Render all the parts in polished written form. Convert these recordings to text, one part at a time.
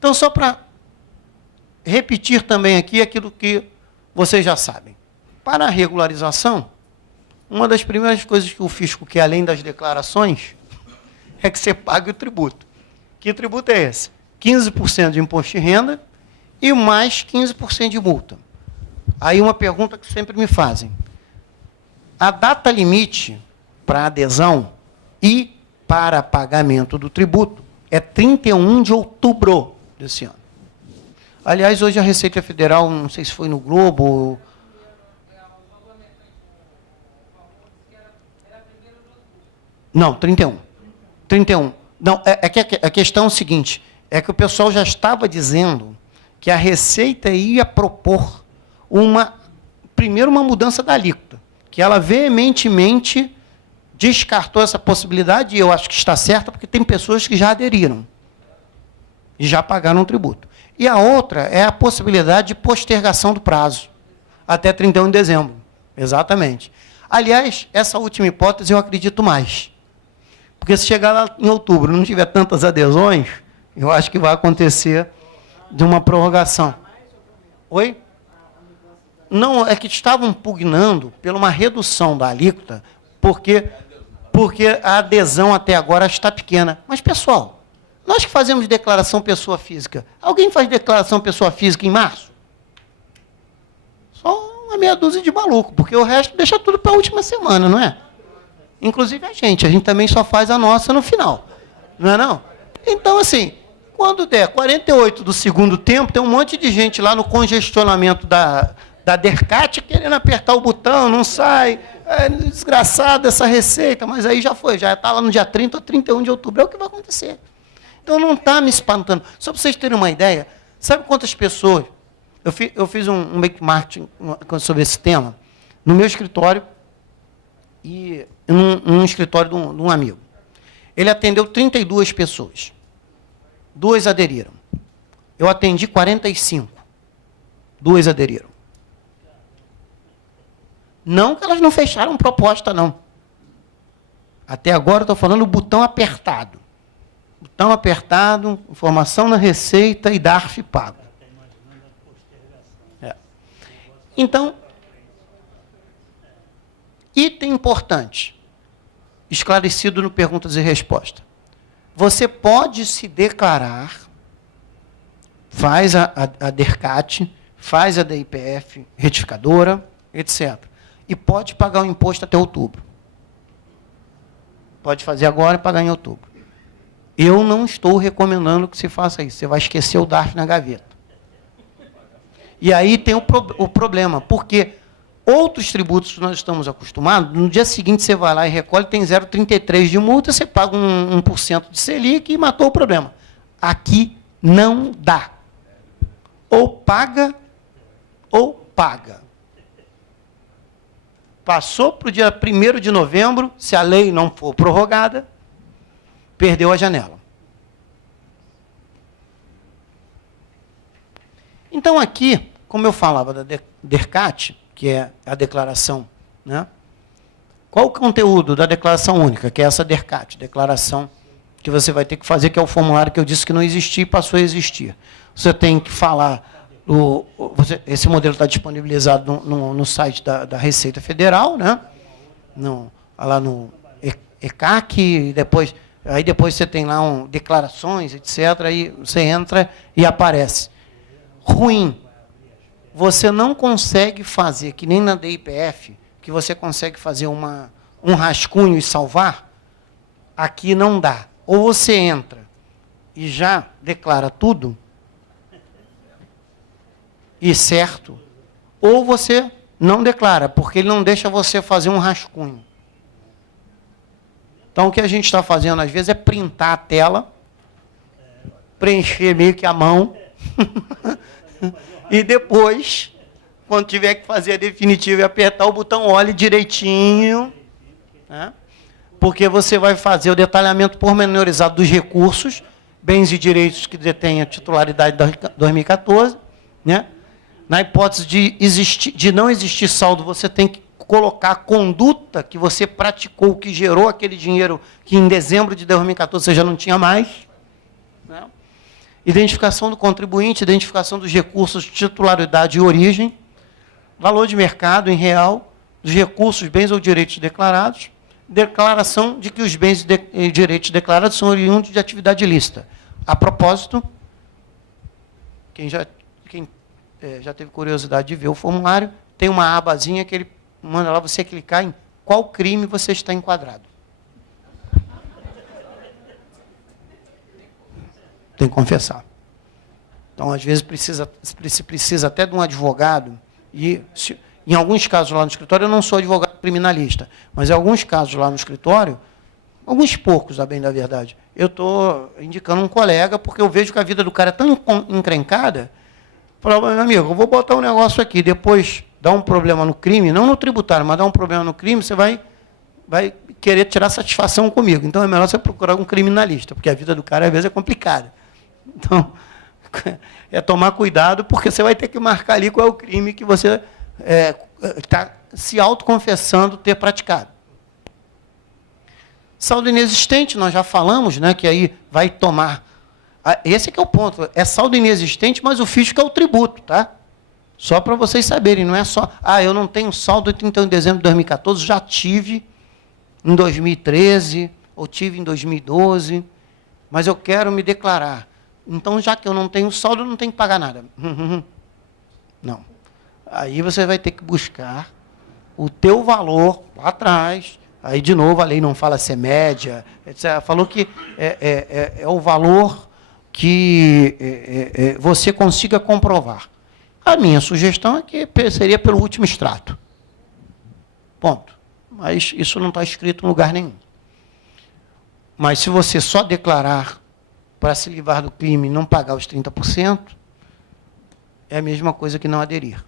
Então, só para repetir também aqui aquilo que vocês já sabem. Para a regularização, uma das primeiras coisas que o fisco quer, além das declarações, é que você pague o tributo. Que tributo é esse? 15% de imposto de renda e mais 15% de multa. Aí uma pergunta que sempre me fazem. A data limite para adesão e para pagamento do tributo é 31 de outubro desse ano. Aliás, hoje a Receita Federal, não sei se foi no Globo... Não, 31. 31. Não, é que a questão é o seguinte, é que o pessoal já estava dizendo que a Receita ia propor primeiro uma mudança da alíquota, que ela veementemente descartou essa possibilidade, e eu acho que está certa, porque tem pessoas que já aderiram e já pagaram o tributo. E a outra é a possibilidade de postergação do prazo, até 31 de dezembro. Exatamente. Aliás, essa última hipótese eu acredito mais. Porque se chegar lá em outubro e não tiver tantas adesões, eu acho que vai acontecer de uma prorrogação. Oi? Não, é que estavam pugnando por uma redução da alíquota, porque a adesão até agora está pequena. Mas, pessoal, nós que fazemos declaração pessoa física, alguém faz declaração pessoa física em março? Só uma meia dúzia de maluco, porque o resto deixa tudo para a última semana, não é? Inclusive a gente também só faz a nossa no final. Não é não? Então, assim, quando der 48 do segundo tempo, tem um monte de gente lá no congestionamento da DERCAT querendo apertar o botão, não sai, é desgraçado essa receita, mas aí já foi, já está lá no dia 30 ou 31 de outubro, é o que vai acontecer. Então não está me espantando. Só para vocês terem uma ideia, sabe quantas pessoas... Eu fiz um benchmarking sobre esse tema no meu escritório e num escritório de um amigo. Ele atendeu 32 pessoas. 2 aderiram. Eu atendi 45. 2 aderiram. Não que elas não fecharam proposta, não. Até agora eu estou falando botão apertado. Botão apertado, informação na receita e DARF pago. É. Então, item importante, esclarecido no perguntas e respostas. Você pode se declarar, faz a DERCAT, faz a DIPF, retificadora, etc. E pode pagar o imposto até outubro. Pode fazer agora e pagar em outubro. Eu não estou recomendando que se faça isso. Você vai esquecer o DARF na gaveta. E aí tem o problema, porque outros tributos que nós estamos acostumados, no dia seguinte você vai lá e recolhe, tem 0,33 de multa, você paga 1% de Selic e matou o problema. Aqui não dá. Ou paga, ou paga. Passou para o dia 1º de novembro, se a lei não for prorrogada, perdeu a janela. Então, aqui, como eu falava da DERCAT, que é a declaração, né? Qual o conteúdo da declaração única, que é essa DERCAT, declaração que você vai ter que fazer, que é o formulário que eu disse que não existia e passou a existir. Você tem que falar, esse modelo está disponibilizado no site da Receita Federal, né? Lá no ECAC, e depois você tem lá declarações, etc., aí você entra e aparece. Ruim. Você não consegue fazer, que nem na DIPF, que você consegue fazer um rascunho e salvar, aqui não dá. Ou você entra e já declara tudo, e certo, ou você não declara, porque ele não deixa você fazer um rascunho. Então, o que a gente está fazendo, às vezes, é printar a tela, preencher meio que a mão, e depois, quando tiver que fazer a definitiva e apertar o botão, olhe direitinho, né? Porque você vai fazer o detalhamento pormenorizado dos recursos, bens e direitos que detêm a titularidade de 2014, né? Na hipótese de não existir saldo, você tem que colocar a conduta que você praticou, que gerou aquele dinheiro que em dezembro de 2014 você já não tinha mais, né? identificação do contribuinte, identificação dos recursos, titularidade e origem, valor de mercado em real, dos recursos, bens ou direitos declarados, declaração de que os bens e direitos declarados são oriundos de atividade ilícita. A propósito, quem já teve curiosidade de ver o formulário, tem uma abazinha que ele manda lá você clicar em qual crime você está enquadrado. Tem que confessar. Então, às vezes, precisa até de um advogado, e em alguns casos lá no escritório, eu não sou advogado criminalista, mas em alguns casos lá no escritório, alguns poucos, a bem da verdade, eu estou indicando um colega, porque eu vejo que a vida do cara é tão encrencada, falo, meu amigo, eu vou botar um negócio aqui, depois dá um problema no crime, não no tributário, mas dá um problema no crime, você vai querer tirar satisfação comigo. Então, é melhor você procurar um criminalista, porque a vida do cara, às vezes, é complicada. Então, é tomar cuidado, porque você vai ter que marcar ali qual é o crime que você está se autoconfessando ter praticado. Saldo inexistente, nós já falamos, né, que aí vai tomar... Esse é que é o ponto. É saldo inexistente, mas o fisco é o tributo, tá? Só para vocês saberem, não é só... eu não tenho saldo em 31 de dezembro de 2014, já tive em 2013, ou tive em 2012, mas eu quero me declarar. Então, já que eu não tenho saldo, eu não tenho que pagar nada. Não. Aí você vai ter que buscar o teu valor lá atrás. Aí, de novo, a lei não fala se é média, etc. Falou que é o valor que você consiga comprovar. A minha sugestão é que seria pelo último extrato. Ponto. Mas isso não está escrito em lugar nenhum. Mas se você só declarar para se livrar do crime e não pagar os 30%, é a mesma coisa que não aderir.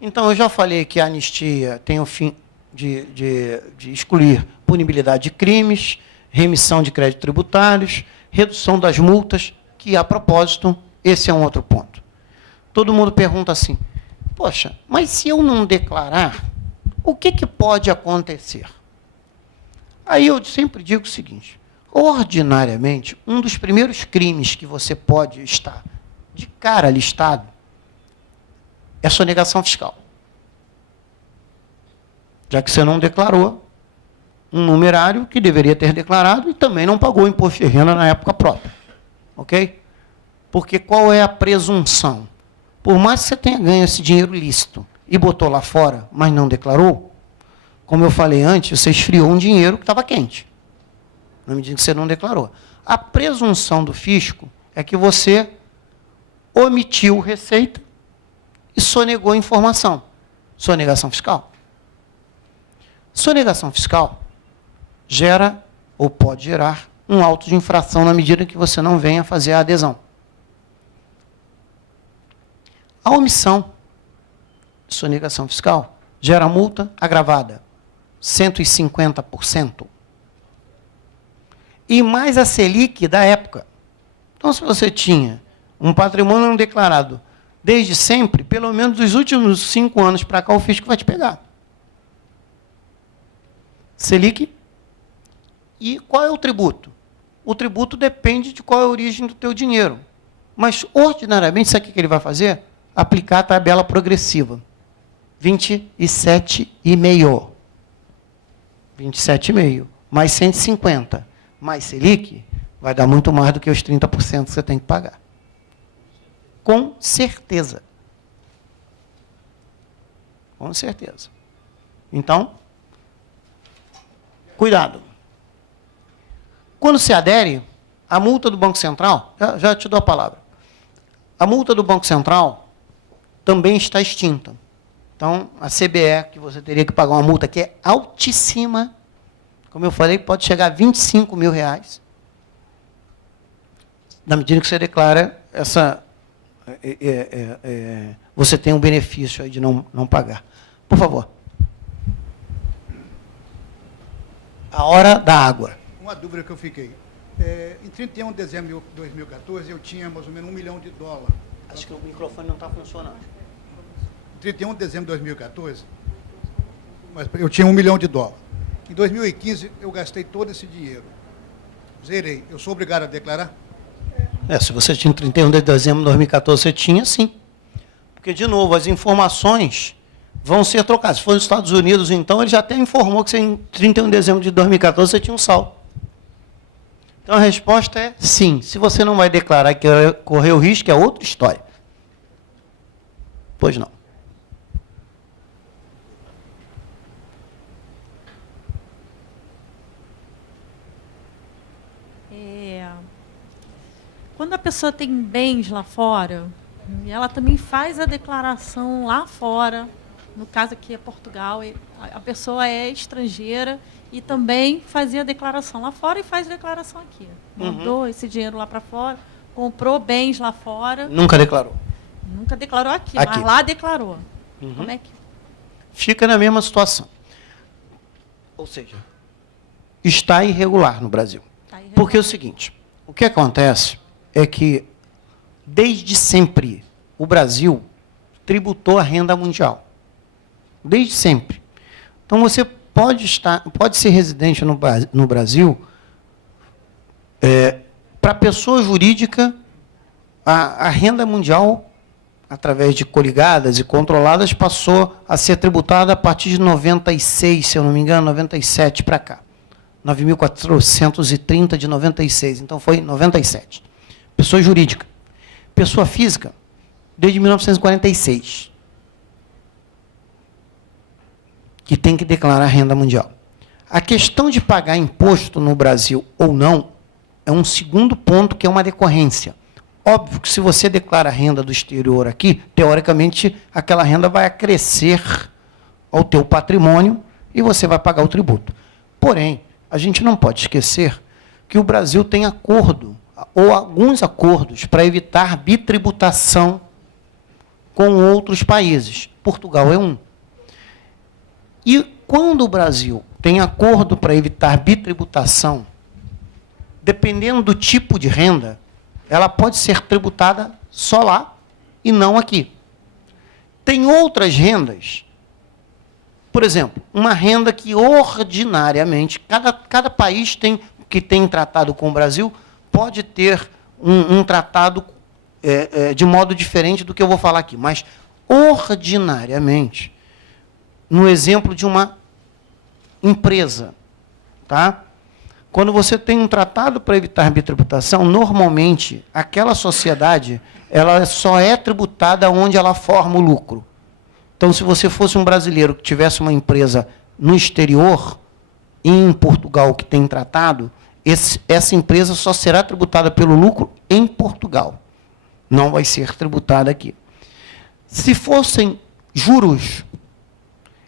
Então, eu já falei que a anistia tem o fim de excluir punibilidade de crimes, remissão de créditos tributários, redução das multas, que, a propósito, esse é um outro ponto. Todo mundo pergunta assim, poxa, mas se eu não declarar, o que pode acontecer? Aí eu sempre digo o seguinte, ordinariamente, um dos primeiros crimes que você pode estar de cara listado é sonegação fiscal. Já que você não declarou um numerário que deveria ter declarado e também não pagou o imposto de renda na época própria. Ok? Porque qual é a presunção? Por mais que você tenha ganho esse dinheiro lícito e botou lá fora, mas não declarou, como eu falei antes, você esfriou um dinheiro que estava quente, na medida que você não declarou. A presunção do fisco é que você omitiu receita e sonegou informação. Sonegação fiscal. Sonegação fiscal gera, ou pode gerar, um auto de infração na medida que você não venha fazer a adesão. A omissão de sonegação fiscal gera multa agravada, 150%. E mais a Selic da época. Então, se você tinha um patrimônio não declarado desde sempre, pelo menos dos últimos 5 anos para cá, o fisco vai te pegar. Selic. E qual é o tributo? O tributo depende de qual é a origem do teu dinheiro. Mas, ordinariamente, sabe o que ele vai fazer? Aplicar a tabela progressiva. 27,5. 27,5. Mais 150. Mais Selic, vai dar muito mais do que os 30% que você tem que pagar. Com certeza. Com certeza. Então, cuidado. Quando se adere, a multa do Banco Central, já te dou a palavra, a multa do Banco Central também está extinta. Então, a CBE, que você teria que pagar uma multa que é altíssima, como eu falei, pode chegar a R$25 mil, na medida que você declara essa... você tem um benefício aí de não pagar. Por favor. A hora da água. Uma dúvida que eu fiquei. Em 31 de dezembro de 2014, eu tinha mais ou menos $1 milhão. Acho que o microfone não está funcionando. Em 31 de dezembro de 2014, mas eu tinha $1 milhão. Em 2015, eu gastei todo esse dinheiro. Zerei. Eu sou obrigado a declarar? Se você tinha 31 de dezembro de 2014, você tinha sim. Porque, de novo, as informações vão ser trocadas. Se for nos Estados Unidos, então, ele já até informou que você, em 31 de dezembro de 2014 você tinha um saldo. Então, a resposta é sim. Se você não vai declarar que correu risco, é outra história. Pois não. Quando a pessoa tem bens lá fora, ela também faz a declaração lá fora, no caso aqui é Portugal, a pessoa é estrangeira e também fazia a declaração lá fora e faz a declaração aqui. Mandou esse dinheiro lá para fora, comprou bens lá fora. Nunca declarou. Nunca declarou aqui. Mas lá declarou. Como é que... Fica na mesma situação. Ou seja, está irregular no Brasil. Está irregular. Porque é o seguinte, o que acontece é que, desde sempre, o Brasil tributou a renda mundial. Desde sempre. Então, você pode ser residente no Brasil, para pessoa jurídica, a renda mundial, através de coligadas e controladas, passou a ser tributada a partir de 96, se eu não me engano, 97 para cá. 9.430 de 96, então foi 97. Pessoa jurídica. Pessoa física, desde 1946. Que tem que declarar renda mundial. A questão de pagar imposto no Brasil ou não é um segundo ponto, que é uma decorrência. Óbvio que se você declara renda do exterior aqui, teoricamente, aquela renda vai acrescer ao teu patrimônio e você vai pagar o tributo. Porém, a gente não pode esquecer que o Brasil tem acordo, ou alguns acordos, para evitar bitributação com outros países. Portugal é um. E quando o Brasil tem acordo para evitar bitributação, dependendo do tipo de renda, ela pode ser tributada só lá e não aqui. Tem outras rendas, por exemplo, uma renda que ordinariamente, cada país que tem tratado com o Brasil, pode ter um tratado de modo diferente do que eu vou falar aqui, mas ordinariamente, no exemplo de uma empresa, tá? Quando você tem um tratado para evitar bitributação, normalmente, aquela sociedade, ela só é tributada onde ela forma o lucro. Então, se você fosse um brasileiro que tivesse uma empresa no exterior, em Portugal, que tem tratado, essa empresa só será tributada pelo lucro em Portugal. Não vai ser tributada aqui. Se fossem juros,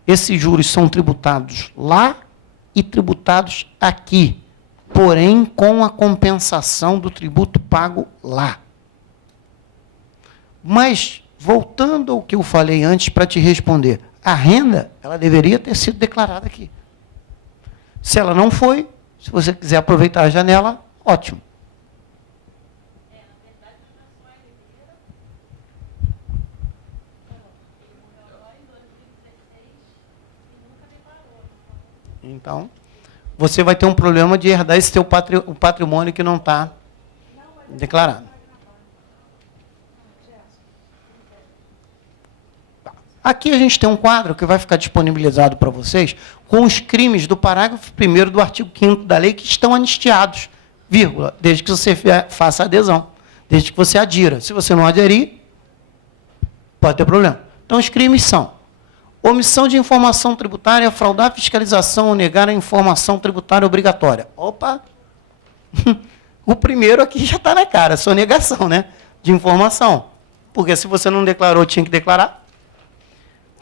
esses juros são tributados lá e tributados aqui, porém com a compensação do tributo pago lá. Mas, voltando ao que eu falei antes para te responder, a renda, ela deveria ter sido declarada aqui. Se ela não foi, se você quiser aproveitar a janela, ótimo. Então, você vai ter um problema de herdar esse teu patrimônio que não está declarado. Aqui a gente tem um quadro que vai ficar disponibilizado para vocês com os crimes do parágrafo 1º do artigo 5º da lei que estão anistiados, vírgula, desde que você faça adesão, desde que você adira. Se você não aderir, pode ter problema. Então, os crimes são omissão de informação tributária, fraudar a fiscalização ou negar a informação tributária obrigatória. Opa! O primeiro aqui já está na cara, sonegação, né? De informação. Porque se você não declarou, tinha que declarar.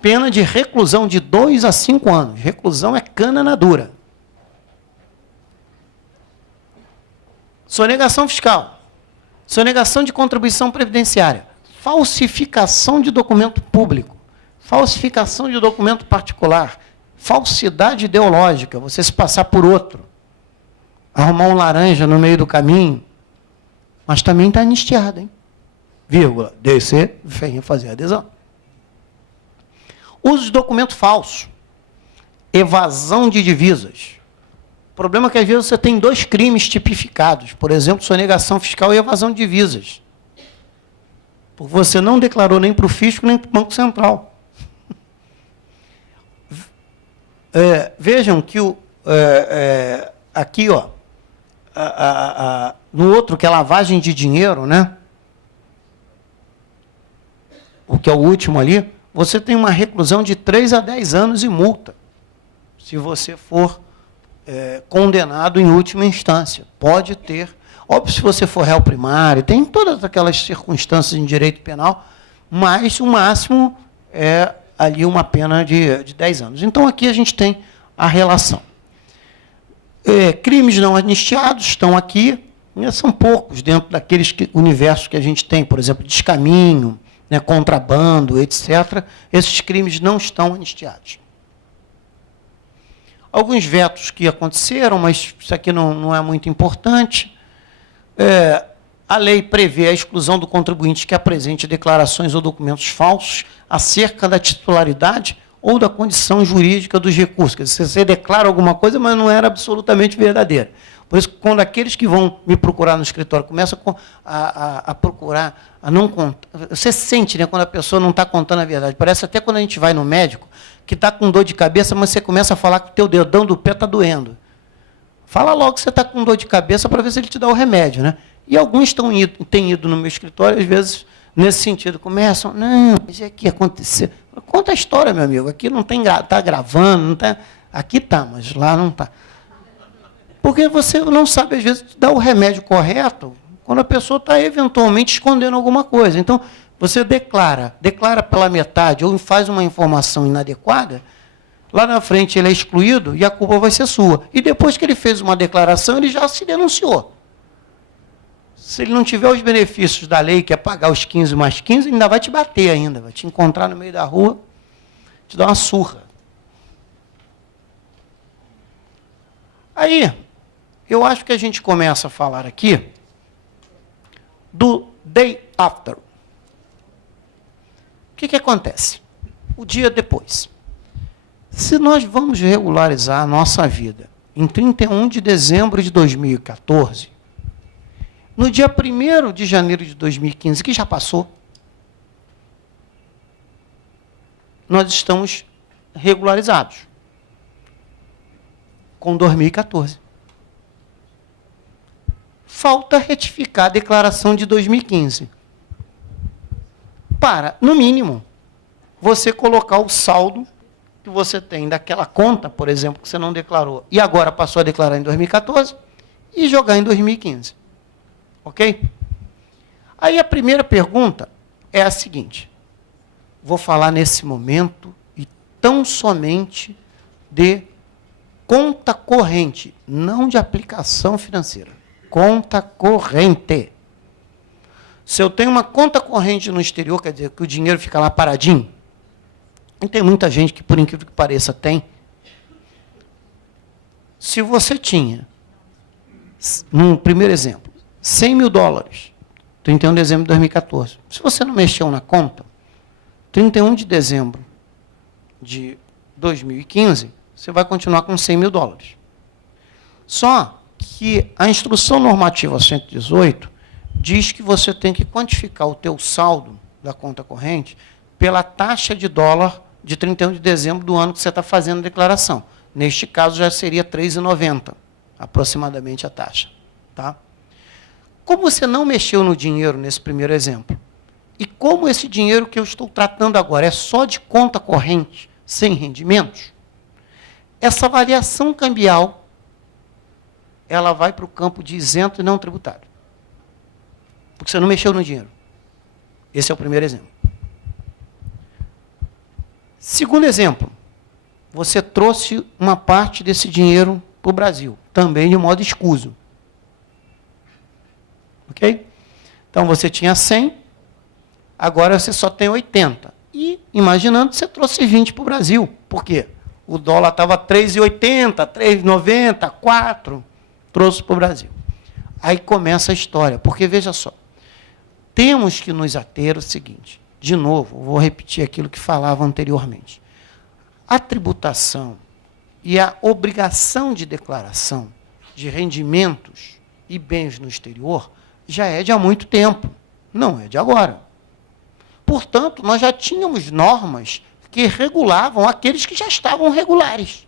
Pena de reclusão de 2 a 5 anos. Reclusão é cana na dura. Sonegação fiscal. Sonegação de contribuição previdenciária. Falsificação de documento público. Falsificação de documento particular. Falsidade ideológica. Você se passar por outro. Arrumar um laranja no meio do caminho. Mas também está anistiado, hein? Vírgula. DC, venha fazer adesão. Uso de documento falso. Evasão de divisas. problema é que, às vezes, você tem 2 crimes tipificados. Por exemplo, sonegação fiscal e evasão de divisas. Porque você não declarou nem para o fisco, nem para o Banco Central. Vejam que aqui, ó, no outro, que é lavagem de dinheiro, né? O que é o último ali, você tem uma reclusão de 3 a 10 anos e multa, se você for condenado em última instância. Pode ter, óbvio, se você for réu primário, tem todas aquelas circunstâncias em direito penal, mas o máximo é ali uma pena de 10 anos. Então, aqui a gente tem a relação. Crimes não anistiados estão aqui, são poucos dentro daqueles universos que a gente tem, por exemplo, descaminho, né, contrabando, etc. Esses crimes não estão anistiados. Alguns vetos que aconteceram, mas isso aqui não é muito importante. A lei prevê a exclusão do contribuinte que apresente declarações ou documentos falsos acerca da titularidade ou da condição jurídica dos recursos. Quer dizer, você declara alguma coisa, mas não era absolutamente verdadeira. Por isso, quando aqueles que vão me procurar no escritório começam a procurar, a não contar, você sente, né, quando a pessoa não está contando a verdade. Parece até quando a gente vai no médico, que está com dor de cabeça, mas você começa a falar que o teu dedão do pé está doendo. Fala logo que você está com dor de cabeça para ver se ele te dá o remédio, né? E alguns têm ido no meu escritório, às vezes, nesse sentido, começam, não, mas é que aconteceu. Conta a história, meu amigo, aqui não está gravando, não tá, aqui está, mas lá não está. Porque você não sabe, às vezes, dar o remédio correto quando a pessoa está, eventualmente, escondendo alguma coisa. Então, você declara pela metade ou faz uma informação inadequada, lá na frente ele é excluído e a culpa vai ser sua. E depois que ele fez uma declaração, ele já se denunciou. Se ele não tiver os benefícios da lei, que é pagar os 15 mais 15, ainda vai te bater ainda, vai te encontrar no meio da rua, te dar uma surra. Aí, eu acho que a gente começa a falar aqui do day after. O que acontece? O dia depois. Se nós vamos regularizar a nossa vida em 31 de dezembro de 2014, no dia 1º de janeiro de 2015, que já passou, nós estamos regularizados com 2014. Falta retificar a declaração de 2015. Para, no mínimo, você colocar o saldo que você tem daquela conta, por exemplo, que você não declarou, e agora passou a declarar em 2014, e jogar em 2015. Ok? Aí a primeira pergunta é a seguinte. Vou falar nesse momento, e tão somente, de conta corrente, não de aplicação financeira. Conta corrente. Se eu tenho uma conta corrente no exterior, quer dizer que o dinheiro fica lá paradinho, e tem muita gente que, por incrível que pareça, tem. Se você tinha, num primeiro exemplo, 100 mil dólares, 31 de dezembro de 2014, se você não mexeu na conta, 31 de dezembro de 2015, você vai continuar com 100 mil dólares. Só que a instrução normativa 118 diz que você tem que quantificar o teu saldo da conta corrente pela taxa de dólar de 31 de dezembro do ano que você está fazendo a declaração. Neste caso, já seria 3,90, aproximadamente, a taxa. Tá? Como você não mexeu no dinheiro nesse primeiro exemplo, e como esse dinheiro que eu estou tratando agora é só de conta corrente, sem rendimentos, essa variação cambial, ela vai para o campo de isento e não tributário. Porque você não mexeu no dinheiro. Esse é o primeiro exemplo. Segundo exemplo, você trouxe uma parte desse dinheiro para o Brasil, também de modo escuso. Ok? Então, você tinha 100, agora você só tem 80. E, imaginando, você trouxe 20 para o Brasil. Por quê? O dólar estava 3,80, 3,90, 4, trouxe para o Brasil. Aí começa a história, porque, veja só, temos que nos ater ao seguinte, de novo, vou repetir aquilo que falava anteriormente. A tributação E a obrigação de declaração de rendimentos e bens no exterior já é de há muito tempo, não é de agora. Portanto, nós já tínhamos normas que regulavam aqueles que já estavam regulares.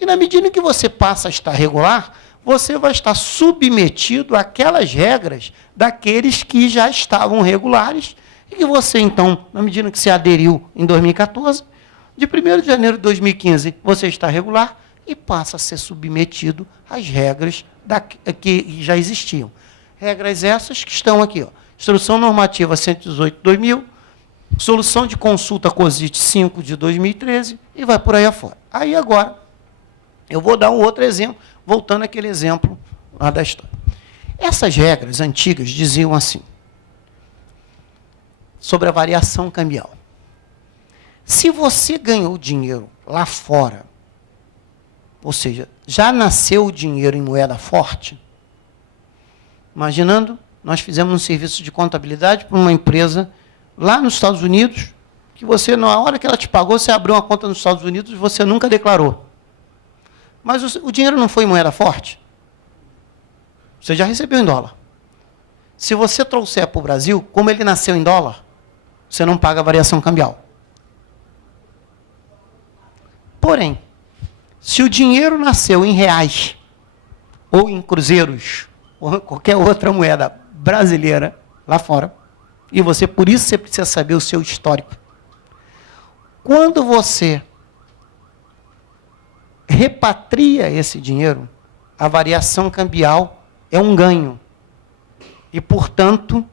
E na medida em que você passa a estar regular, você vai estar submetido àquelas regras daqueles que já estavam regulares e que você, então, na medida que você aderiu em 2014, de 1º de janeiro de 2015, você está regular e passa a ser submetido às regras que já existiam. Regras essas que estão aqui, ó. Instrução Normativa 118/2000, Solução de Consulta COSIT 5 de 2013 e vai por aí afora. Aí agora, eu vou dar um outro exemplo, voltando àquele exemplo lá da história. Essas regras antigas diziam assim, sobre a variação cambial. Se você ganhou dinheiro lá fora, ou seja, já nasceu o dinheiro em moeda forte, imaginando, nós fizemos um serviço de contabilidade para uma empresa lá nos Estados Unidos, que você, na hora que ela te pagou, você abriu uma conta nos Estados Unidos e você nunca declarou. Mas o dinheiro não foi em moeda forte? Você já recebeu em dólar. Se você trouxer para o Brasil, como ele nasceu em dólar, você não paga a variação cambial. Porém, se o dinheiro nasceu em reais, ou em cruzeiros, ou qualquer outra moeda brasileira lá fora, e você, por isso, você precisa saber o seu histórico. Quando você repatria esse dinheiro, a variação cambial é um ganho. E, portanto,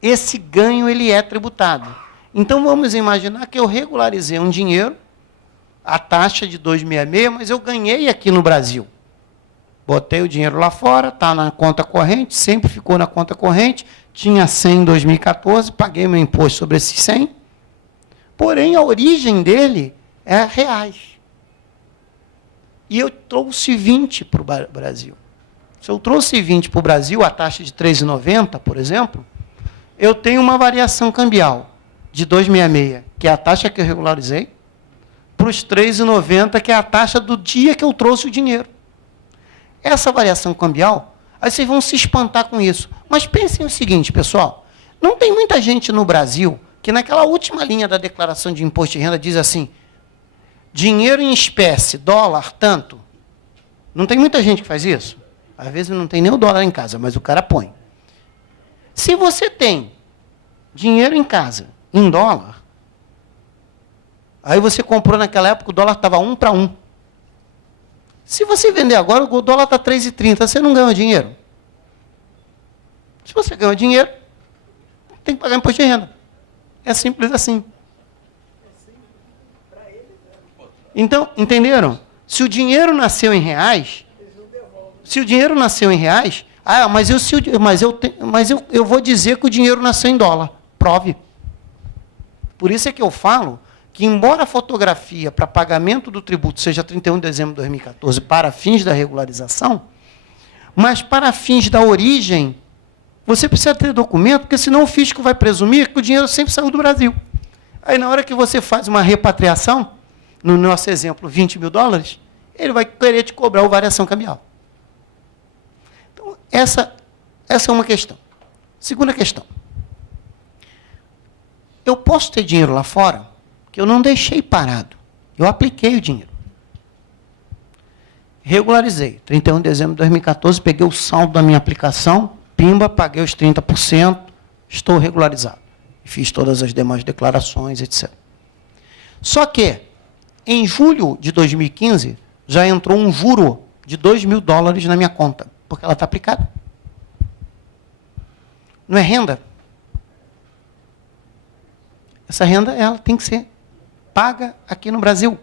esse ganho ele é tributado. Então, vamos imaginar que eu regularizei um dinheiro, a taxa de 2,66, mas eu ganhei aqui no Brasil. Botei o dinheiro lá fora, está na conta corrente, sempre ficou na conta corrente, tinha 100 em 2014, paguei meu imposto sobre esses 100, porém, a origem dele é reais. E eu trouxe 20 para o Brasil. Se eu trouxe 20 para o Brasil, a taxa de 3,90, por exemplo, eu tenho uma variação cambial de 2,66, que é a taxa que eu regularizei, para os 3,90, que é a taxa do dia que eu trouxe o dinheiro. Essa variação cambial, aí vocês vão se espantar com isso. Mas pensem o seguinte, pessoal, não tem muita gente no Brasil que naquela última linha da declaração de imposto de renda diz assim, dinheiro em espécie, dólar, tanto. Não tem muita gente que faz isso? Às vezes não tem nem o dólar em casa, mas o cara põe. Se você tem dinheiro em casa, em dólar, aí você comprou naquela época, o dólar estava 1 para 1. Se você vender agora, o dólar está 3,30, você não ganhou dinheiro. Se você ganhou dinheiro, tem que pagar imposto de renda. É simples assim. Então, entenderam? Se o dinheiro nasceu em reais, eu vou dizer que o dinheiro nasceu em dólar. Prove. Por isso é que eu falo que, embora a fotografia para pagamento do tributo seja 31 de dezembro de 2014 para fins da regularização, mas para fins da origem, você precisa ter documento, porque senão o fisco vai presumir que o dinheiro sempre saiu do Brasil. Aí, na hora que você faz uma repatriação, no nosso exemplo, 20 mil dólares, ele vai querer te cobrar a variação cambial. Então, essa é uma questão. Segunda questão. Eu posso ter dinheiro lá fora que eu não deixei parado. Eu apliquei o dinheiro. Regularizei. 31 de dezembro de 2014, peguei o saldo da minha aplicação, pimba, paguei os 30%, estou regularizado. Fiz todas as demais declarações, etc. Só que, em julho de 2015, já entrou um juro de 2 mil dólares na minha conta, porque ela está aplicada. Não é renda? Essa renda, ela tem que ser paga aqui no Brasil.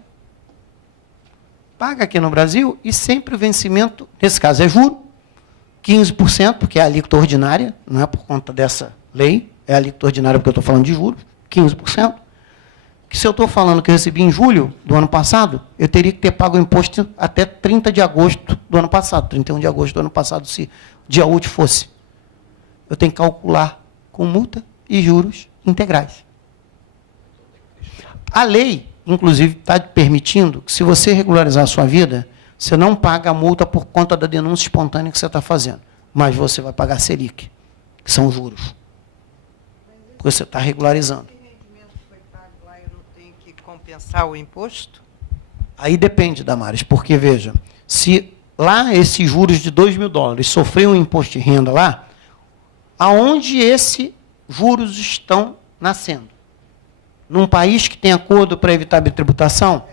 Paga aqui no Brasil e sempre o vencimento, nesse caso é juro, 15%, porque é a alíquota ordinária, não é por conta dessa lei, é a alíquota ordinária porque eu estou falando de juros, 15%. Que se eu estou falando que eu recebi em julho do ano passado, eu teria que ter pago o imposto até 30 de agosto do ano passado, 31 de agosto do ano passado, se o dia útil fosse. Eu tenho que calcular com multa e juros integrais. A lei inclusive, está permitindo que, se você regularizar a sua vida, você não paga a multa por conta da denúncia espontânea que você está fazendo, mas você vai pagar Selic, que são os juros, porque você está regularizando. Se o rendimento foi pago lá, eu não tenho que compensar o imposto? Aí depende, Damares, porque, veja, se lá esses juros de $2.000 sofreu um imposto de renda lá, aonde esses juros estão nascendo? Num país que tem acordo para evitar bitributação,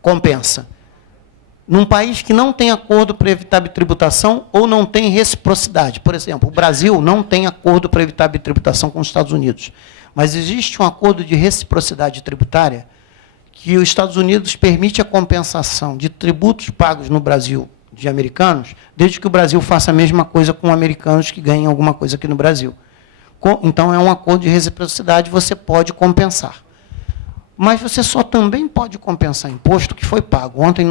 compensa. Num país que não tem acordo para evitar bitributação ou não tem reciprocidade. Por exemplo, o Brasil não tem acordo para evitar bitributação com os Estados Unidos. Mas existe um acordo de reciprocidade tributária que os Estados Unidos permite a compensação de tributos pagos no Brasil de americanos, desde que o Brasil faça a mesma coisa com americanos que ganhem alguma coisa aqui no Brasil. Então, é um acordo de reciprocidade, você pode compensar. Mas você só também pode compensar imposto que foi pago. Ontem,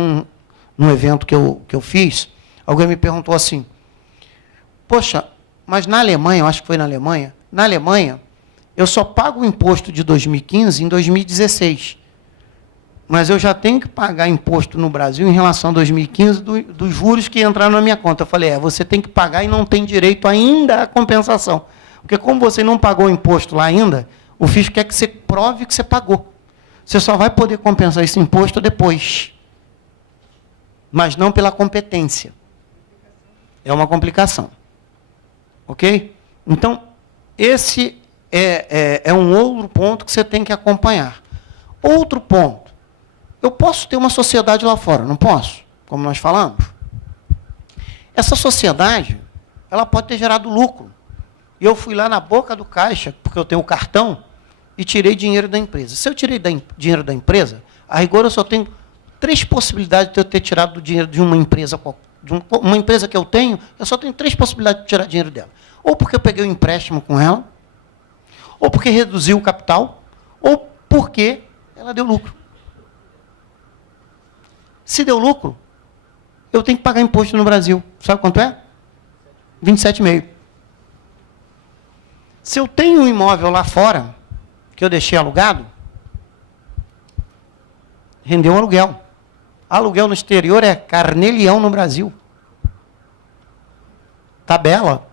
num evento que eu fiz, alguém me perguntou assim, poxa, mas na Alemanha, eu acho que foi na Alemanha, eu só pago o imposto de 2015 em 2016. Mas eu já tenho que pagar imposto no Brasil em relação a 2015 dos juros que entraram na minha conta. Eu falei, você tem que pagar e não tem direito ainda à compensação. Porque como você não pagou o imposto lá ainda, o fisco quer que você prove que você pagou. Você só vai poder compensar esse imposto depois. Mas não pela competência. É uma complicação. Ok? Então, esse é um outro ponto que você tem que acompanhar. Outro ponto. Eu posso ter uma sociedade lá fora, não posso? Como nós falamos. Essa sociedade, ela pode ter gerado lucro. E eu fui lá na boca do caixa, porque eu tenho o cartão, e tirei dinheiro da empresa. Se eu tirei dinheiro da empresa, a rigor eu só tenho 3 possibilidades de eu ter tirado do dinheiro de uma empresa, uma empresa que eu tenho, eu só tenho 3 possibilidades de tirar dinheiro dela. Ou porque eu peguei um empréstimo com ela, ou porque reduziu o capital, ou porque ela deu lucro. Se deu lucro, eu tenho que pagar imposto no Brasil. Sabe quanto é? 27,5%. Se eu tenho um imóvel lá fora, que eu deixei alugado, rendeu um aluguel. Aluguel no exterior é carnê-leão no Brasil. Tabela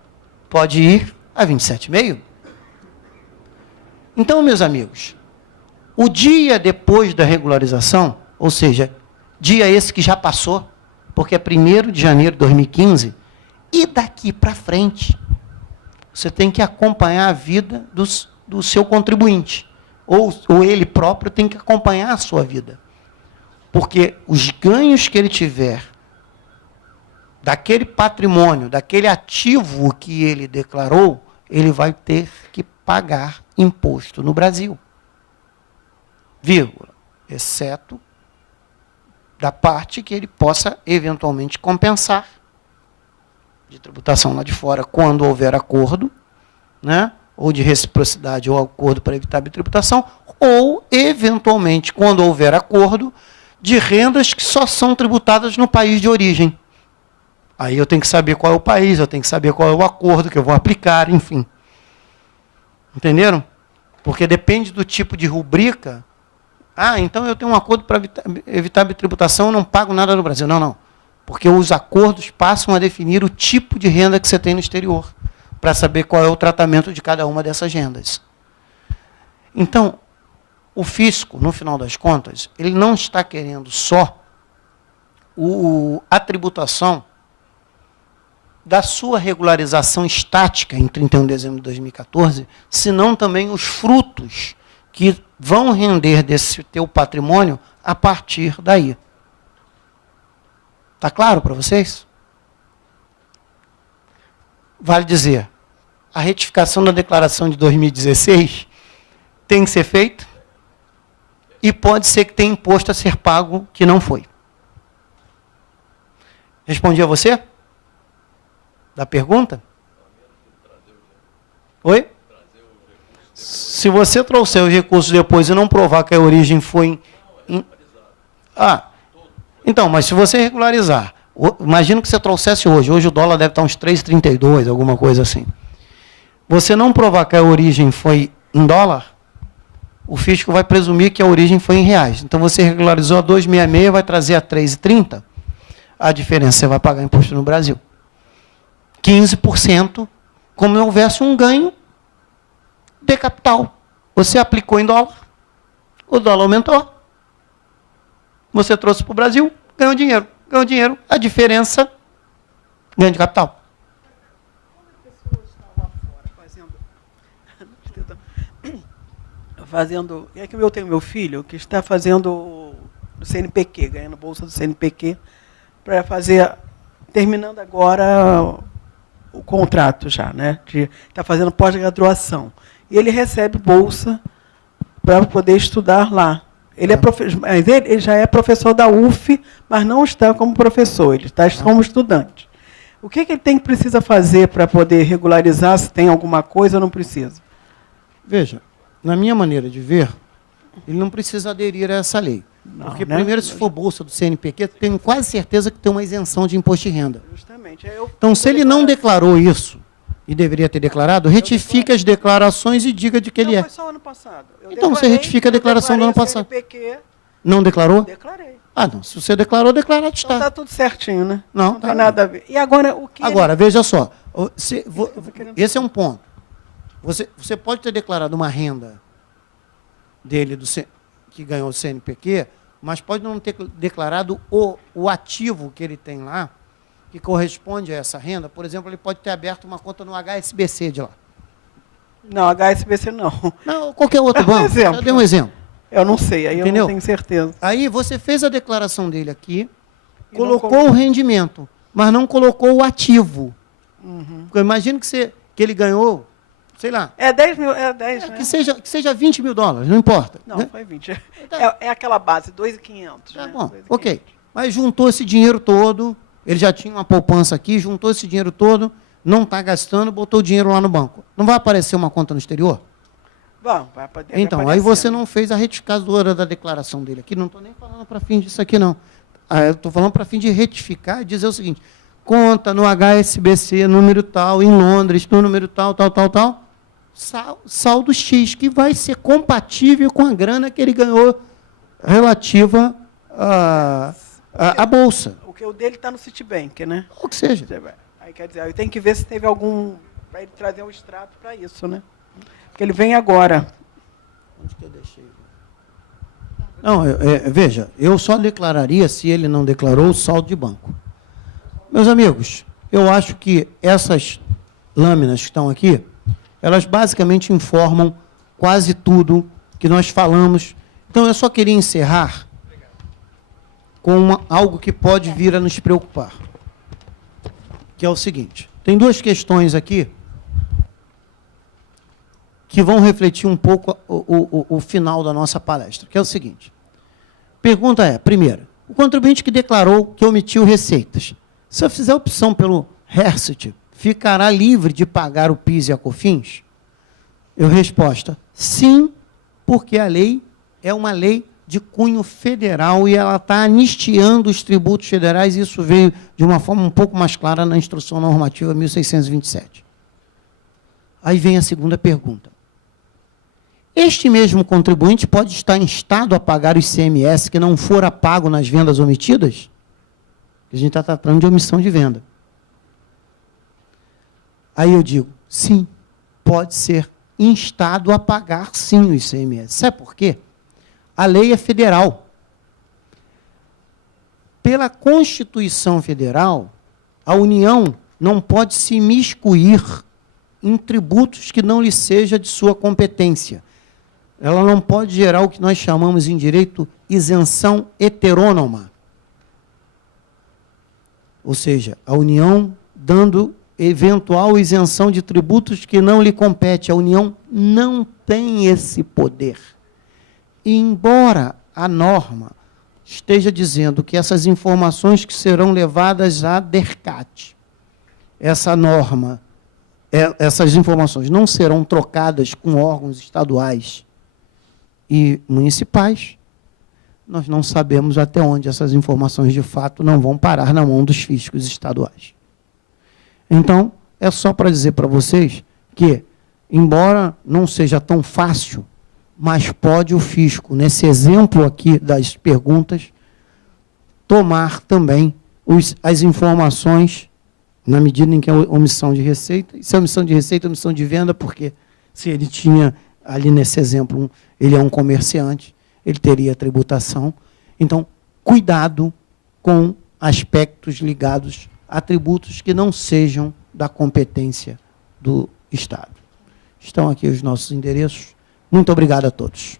pode ir a 27,5%. Então, meus amigos, o dia depois da regularização, ou seja, dia esse que já passou, porque é 1º de janeiro de 2015, e daqui para frente, você tem que acompanhar a vida do seu contribuinte. Ou ele próprio tem que acompanhar a sua vida. Porque os ganhos que ele tiver daquele patrimônio, daquele ativo que ele declarou, ele vai ter que pagar imposto no Brasil. Vírgula. Exceto da parte que ele possa eventualmente compensar de tributação lá de fora, quando houver acordo, né, ou de reciprocidade ou acordo para evitar bitributação, ou, eventualmente, quando houver acordo, de rendas que só são tributadas no país de origem. Aí eu tenho que saber qual é o país, eu tenho que saber qual é o acordo que eu vou aplicar, enfim. Entenderam? Porque depende do tipo de rubrica. Então eu tenho um acordo para evitar bitributação, eu não pago nada no Brasil. Não, não. Porque os acordos passam a definir o tipo de renda que você tem no exterior, para saber qual é o tratamento de cada uma dessas rendas. Então, o fisco, no final das contas, ele não está querendo só a tributação da sua regularização estática em 31 de dezembro de 2014, senão também os frutos que vão render desse teu patrimônio a partir daí. Está claro para vocês? Vale dizer, a retificação da declaração de 2016 tem que ser feita e pode ser que tenha imposto a ser pago que não foi. Respondi a você? Da pergunta? Oi? Se você trouxer os recursos depois e não provar que a origem foi... Então, mas se você regularizar, imagina que você trouxesse hoje o dólar deve estar uns 3,32, alguma coisa assim. Você não provar que a origem foi em dólar, o fisco vai presumir que a origem foi em reais. Então, você regularizou a 266, vai trazer a 3,30, a diferença você vai pagar imposto no Brasil. 15%, como se houvesse um ganho de capital. Você aplicou em dólar, o dólar aumentou, você trouxe para o Brasil, ganhou dinheiro. Ganhou dinheiro, a diferença, ganho de capital. Fazendo, é que eu tenho meu filho que está fazendo o CNPq, ganhando bolsa do CNPq, para fazer, terminando agora o contrato já, né? Está fazendo pós-graduação. E ele recebe bolsa para poder estudar lá. Ele, mas ele já é professor da UF, mas não está como professor, ele está como estudante. O que ele precisa fazer para poder regularizar, se tem alguma coisa ou não precisa? Veja, na minha maneira de ver, ele não precisa aderir a essa lei. Não, porque, né? primeiro, se for bolsa do CNPq, tenho quase certeza que tem uma isenção de imposto de renda. Justamente. Então, se ele não declarou isso, e deveria ter declarado, retifique as declarações e diga de que ele é. Foi só ano passado. Então, você retifica a declaração do ano passado. CNPq, Não declarou? declarei. Ah, não. Se você declarou, declarado Então está. está tudo certinho, né? Não, Não tá. tem nada a ver. E agora, o que Agora, veja só. querendo- Esse é um ponto. Você pode ter declarado uma renda dele que ganhou o CNPq, mas pode não ter declarado o ativo que ele tem lá, que corresponde a essa renda. Por exemplo, ele pode ter aberto uma conta no HSBC de lá. Não, HSBC não. Não, qualquer outro banco. exemplo. Já dei um exemplo. Eu não sei, aí Entendeu? eu não tenho certeza. Aí você fez a declaração dele aqui, E não colocou colocou. o rendimento, mas não colocou o ativo. Uhum. Porque eu imagino que ele ganhou, sei lá, É 10 mil, é 10, né? que seja 20 mil dólares, não importa. Não, né? foi 20. Tá. É aquela base, 2.500. Tá né? bom, 2.500. ok. Mas juntou esse dinheiro todo, ele já tinha uma poupança aqui, juntou esse dinheiro todo, não está gastando, botou o dinheiro lá no banco. Não vai aparecer uma conta no exterior? Bom, vai poder Então, aí aparecer, você né? não fez a retificadora da declaração dele aqui. Não estou nem falando para fim disso aqui, não. Eu estou falando para fim de retificar e dizer o seguinte: conta no HSBC, número tal, em Londres, no número tal, saldo X, que vai ser compatível com a grana que ele ganhou relativa à Bolsa. Porque o dele está no Citibank, né? O que seja. Aí quer dizer, aí tem que ver se teve algum... Para ele trazer um extrato para isso, né? Porque ele vem agora. Onde que eu deixei? Não, veja, eu só declararia, se ele não declarou, o saldo de banco. Meus amigos, eu acho que essas lâminas que estão aqui, elas basicamente informam quase tudo que nós falamos. Então, eu só queria encerrar com algo que pode vir a nos preocupar, que é o seguinte: tem duas questões aqui que vão refletir um pouco o final da nossa palestra, que é o seguinte. Pergunta é, primeira, o contribuinte que declarou que omitiu receitas, se eu fizer opção pelo HERCIT, ficará livre de pagar o PIS e a COFINS? Resposta, sim, porque a lei é uma lei de cunho federal e ela está anistiando os tributos federais, e isso veio de uma forma um pouco mais clara na Instrução Normativa 1627. Aí vem a segunda pergunta. Este mesmo contribuinte pode estar instado a pagar o ICMS que não fora pago nas vendas omitidas? A gente está tratando de omissão de venda. Aí eu digo, sim, pode ser instado a pagar, sim, o ICMS. Sabe por quê? A lei é federal. Pela Constituição Federal, a União não pode se imiscuir em tributos que não lhe seja de sua competência. Ela não pode gerar o que nós chamamos em direito isenção heterônoma. Ou seja, a União dando eventual isenção de tributos que não lhe compete. A União não tem esse poder. E, embora a norma esteja dizendo que essas informações que serão levadas à DERCAT, essa norma, essas informações não serão trocadas com órgãos estaduais e municipais, nós não sabemos até onde essas informações, de fato, não vão parar na mão dos fiscos estaduais. Então, é só para dizer para vocês que, embora não seja tão fácil mas pode o fisco, nesse exemplo aqui das perguntas, tomar também as informações, na medida em que é omissão de receita. Se é omissão de receita, omissão de venda, porque se ele tinha, ali nesse exemplo, ele é um comerciante, ele teria tributação. Então, cuidado com aspectos ligados a tributos que não sejam da competência do Estado. Estão aqui os nossos endereços. Muito obrigado a todos.